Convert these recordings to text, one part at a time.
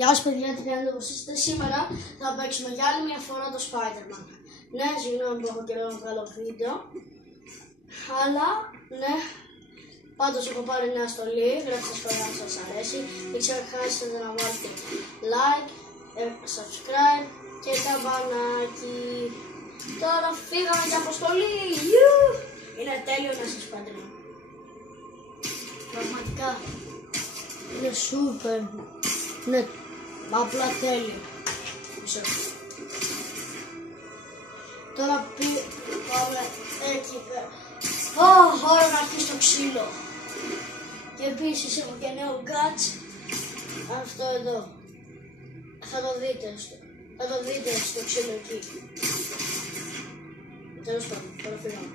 Γεια σας παιδιά, τι κάνετε, πώς είστε? Σήμερα θα παίξουμε για άλλη μια φορά το Spider-Man. Ναι, συγγνώμη που έχω καιρό να βγάλω βίντεο. Αλλά, ναι, πάντως έχω πάρει νέα στολή, γράψτε σχόλια αν σας αρέσει. Μην ξεχάσετε να βάλετε like, subscribe και καμπανάκι. Τώρα φύγαμε για αποστολή. Είναι τέλειο να είσαι Spider-Man. Πραγματικά. Είναι super. Ναι, απλά τέλειο. Τώρα πάμε εκεί πέρα. Ώρα να αρχίσει το ξύλο. Και επίσης έχω και νέο gadget. Αυτό εδώ. Θα το δείτε στο ξύλο εκεί. Τέλος πάντων, τώρα φύγαμε.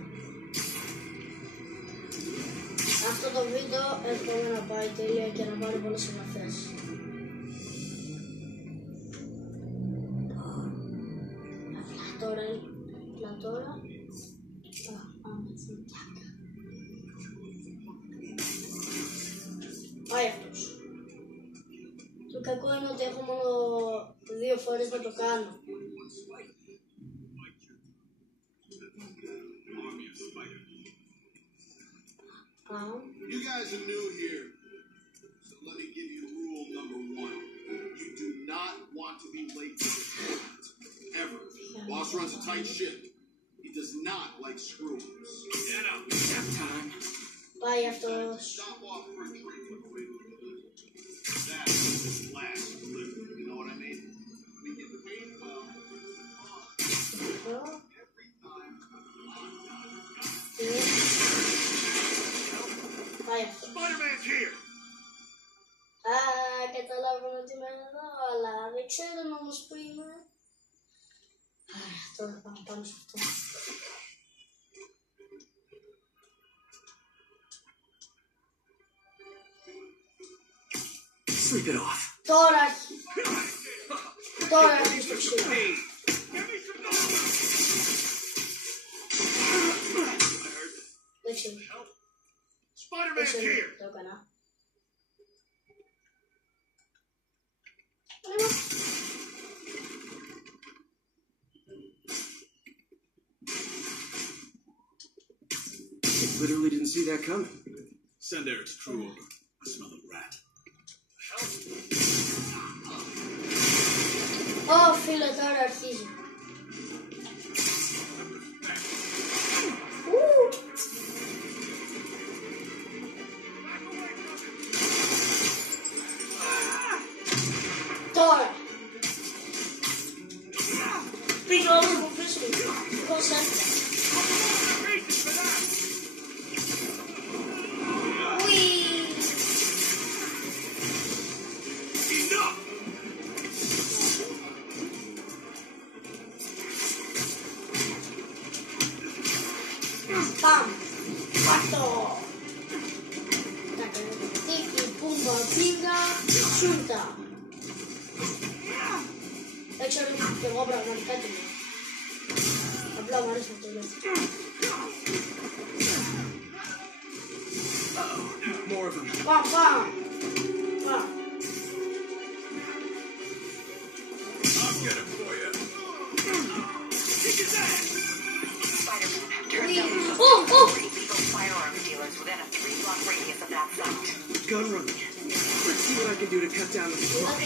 Αυτό το βίντεο εύχομαι να πάει τέλεια και να πάρει πολλές εγγραφές. Τώρα. Πάει αυτός. Το κακό είναι ότι έχω μόνο 2 φορές να το κάνω. You guys are new here, so let me give you rule number 1. You do not want to be late to the tournament, ever. Boss runs a tight ship. He does not like screw-ups. Get up. Πάει αυτός. Stop off for a drink with the way we do it. That is his last delivery. You know what I mean? We get paid well. Every time. Spider-Man's here. Καταλάβουμε ότι είμαι εδώ, αλλά δεν ξέρουν όμως που είμαι. Τώρα πάμε πάνω σε αυτό. Sleep it off. Τώρα αρχίζει το ξύλο. Δεν ξέρω. Spider-Man's here. Το έκανα. Literally didn't see that coming. Send Eric's crew over. I smell a rat. Φίλε, τώρα αρχίζει. Τώρα. Πήγα όλος από πίσω μου. Πώς έφυγα. Παμ! Αυτό! Τίκι, πούμπα, πήγα, σούτα! Δεν ξέρω κι εγώ πραγματικά τι λέω. Απλά μου αρέσει να το λέω. Παμ, παμ! Παμ! I'll get him for you. Kick his ass! Turns out there's illegal firearms dealers within a 3-block radius of that site. Gun running. Let's see what I can do to cut down on the clock.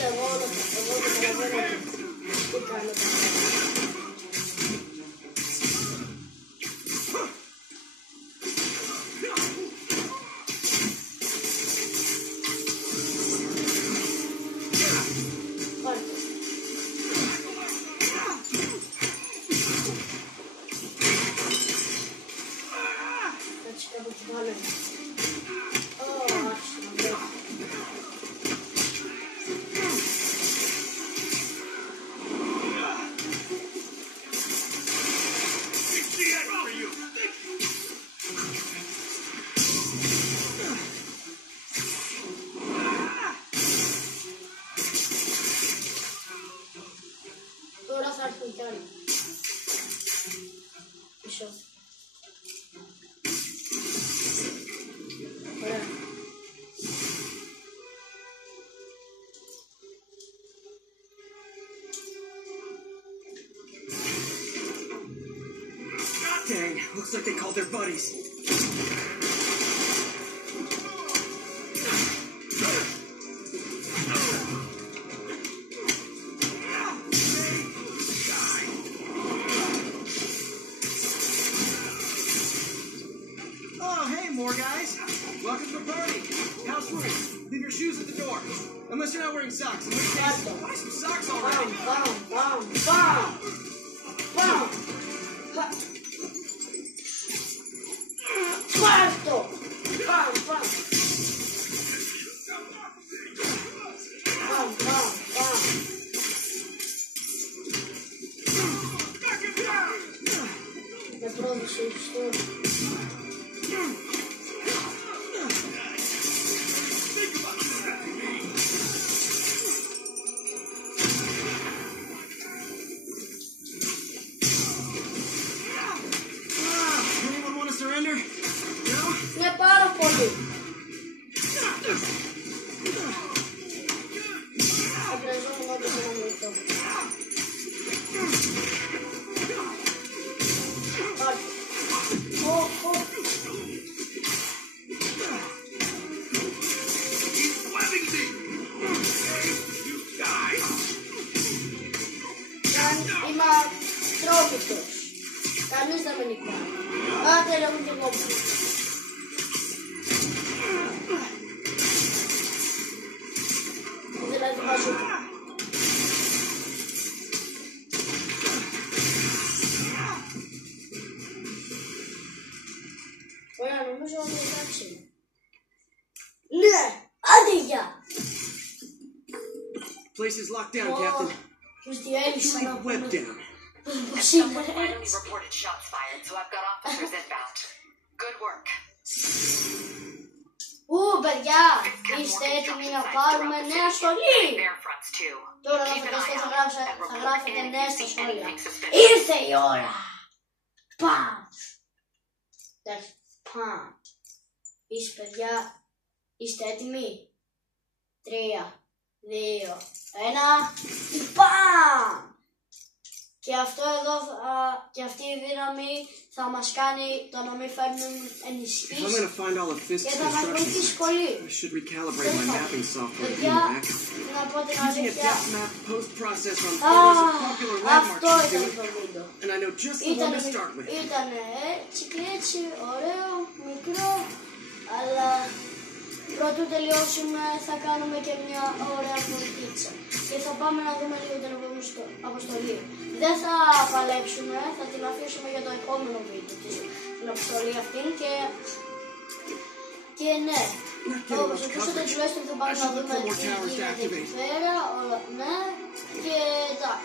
Τώρα θα έρθουν κι άλλοι. Πίσω. Ωραία. Looks like they called their buddies. Oh, hey, more guys. Welcome to the party. House rules. Leave your shoes at the door. Unless you're not wearing socks. In which case, buy some socks already. Bam, bam, bam, bam. Quarto. Bam, bam. Bam, bam, bam. Με πρόδωσε η ιστορία. Anyone want to surrender? No? Είναι πάρα πολύ. Χρειαζόμουν όντως ένα μιλητό. Είμαι ατρόμητος. Κανείς δεν με νικάει. Άντε ρε μου και εγώ. Δηλαδή βάζω. Ωραία, νομίζω ότι εντάξει. Ναι, άντε γεια. Place is locked down, Captain. Τους διέλυσα να Keep web πούμε. down. And someone finally reported shots fired, so I've got officers inbound. Good work. Παιδιά, είστε έτοιμοι να πάρουμε νέα στολή. Τώρα να θα γράφετε νέα στα σχόλια. Ήρθε η ώρα. Παμ. Εντάξει, παμ. Είσαι παιδιά, είστε έτοιμοι. 3, 2, 1. Παμ. Και αυτό εδώ, και αυτή η δύναμη θα μας κάνει το να μην φέρνουν ενισχύσεις και θα μας βοηθήσει πολύ. Παιδιά, να πω την αλήθεια, αυτό ήταν το βίντεο. Ήταν έτσι και έτσι, ωραίο, μικρό, αλλά πρωτού τελειώσουμε θα κάνουμε και μια ωραία φορτίτσα και θα πάμε να δούμε λίγο την αποστολή. Δεν θα παλέψουμε, θα την αφήσουμε για το επόμενο βίντεο την αποστολή αυτή και ναι, όπως ακούσατε τουλάχιστον θα πάμε να δούμε τι γίνεται εκεί πέρα, ναι,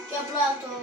και απλά το